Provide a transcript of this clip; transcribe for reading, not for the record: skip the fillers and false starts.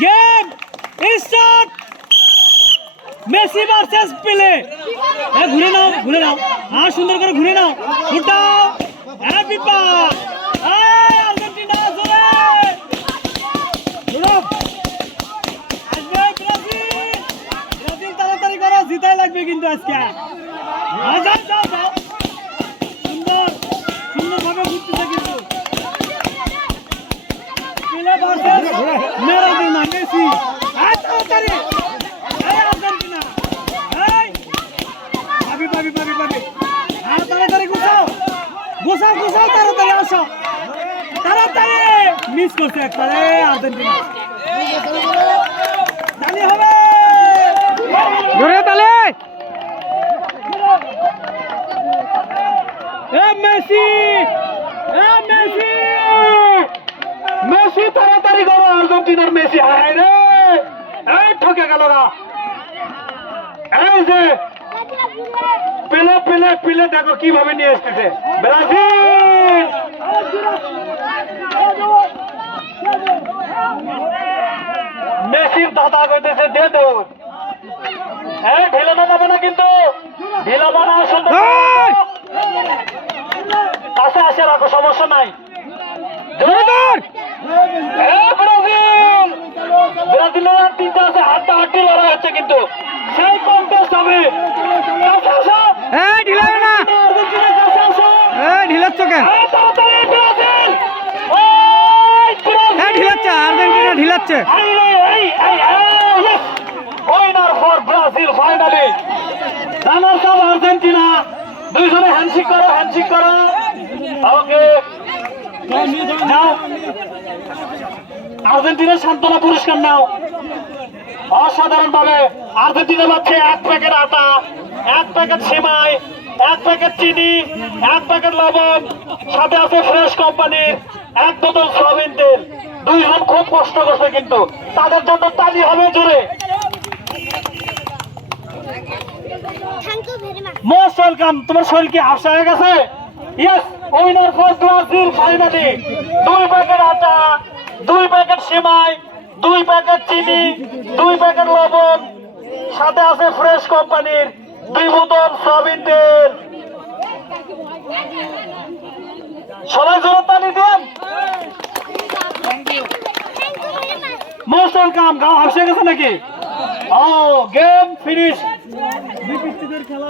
Game start. Messi versus পেলে। ঘুরে নাও হ্যাঁ সুন্দর করে ঘুরে নাও, ফুটাও হ্যাপি পাস। আর্জেন্টিনা জোরে আসবে। ব্রাজিল তাড়াতাড়ি করো, জিতাই লাগবে কিন্তু আজকে। যাও সুন্দর সুন্দরভাবে ঘুরতেছে কিন্তু পেলে ভার্সেস ম্যারাডোনা মেসি। তাড়াতাড়ি আর্জেন্টিনা পাবি। তাড়াতাড়ি গুছাও তাড়াতাড়ি আসো, তাড়াতাড়ি মিস করছে একটা আর্জেন্টিনা। তালি হবে জোরে তালি। মেসি তাড়াতাড়ি করো, আর্জেন্টিনার মেসি হায় রে, এই ঠকে গেল না। এই যে পেলে দেখো কিভাবে নিয়ে এসতেছে ব্রাজিল। মেসির দাদা করতেছে দে তো, হ্যাঁ ঢিলানো যাবে না কিন্তু, ঢিলাবো না, সুন্দর কাছে আসে রাখো, সমস্যা নাই। ব্রাজিলের তিনটা আছে, হাড্ডাহাড্ডি লড়াই হচ্ছে কিন্তু সেই কন্টেস্ট হবে। ঢিলাচ্ছ কেন? আর্জেন্টিনা ঢিলাচ্ছে। Finally runners up Argentina. দুইজনে হ্যান্ডশেক করো। ওকে নাও, আর্জেন্টিনার সান্ত্বনা পুরস্কার নাও। অসাধারণ ভাবে আর্জেন্টিনা পাচ্ছে 1 প্যাকেট আটা, 1 প্যাকেট সেমাই, 1 প্যাকেট চিনি, 1 প্যাকেট লবণ, সাথে আছে ফ্রেশ কোম্পানির 1 বোতল সয়াবিন তেল। দুইজন খুব কষ্ট করছে কিন্তু তাদের জন্য তালি হবে জোরে। Most welcome. তোমার শরীর কি হাফসা হয়ে গেছে? Yes, winner for Brazil finally. 2 packet আটা, 2 প্যাকেট সেমাই, 2 প্যাকেট চিনি, 2 প্যাকেট লবণ, সাথে আছে ফ্রেশ কোম্পানির 2 বোতল সয়াবিন তেল। সবাই জোরে তালি দেন। Most welcome. গাও হাসে গেছে নাকি? ও গেম ফিনিশ। খেলা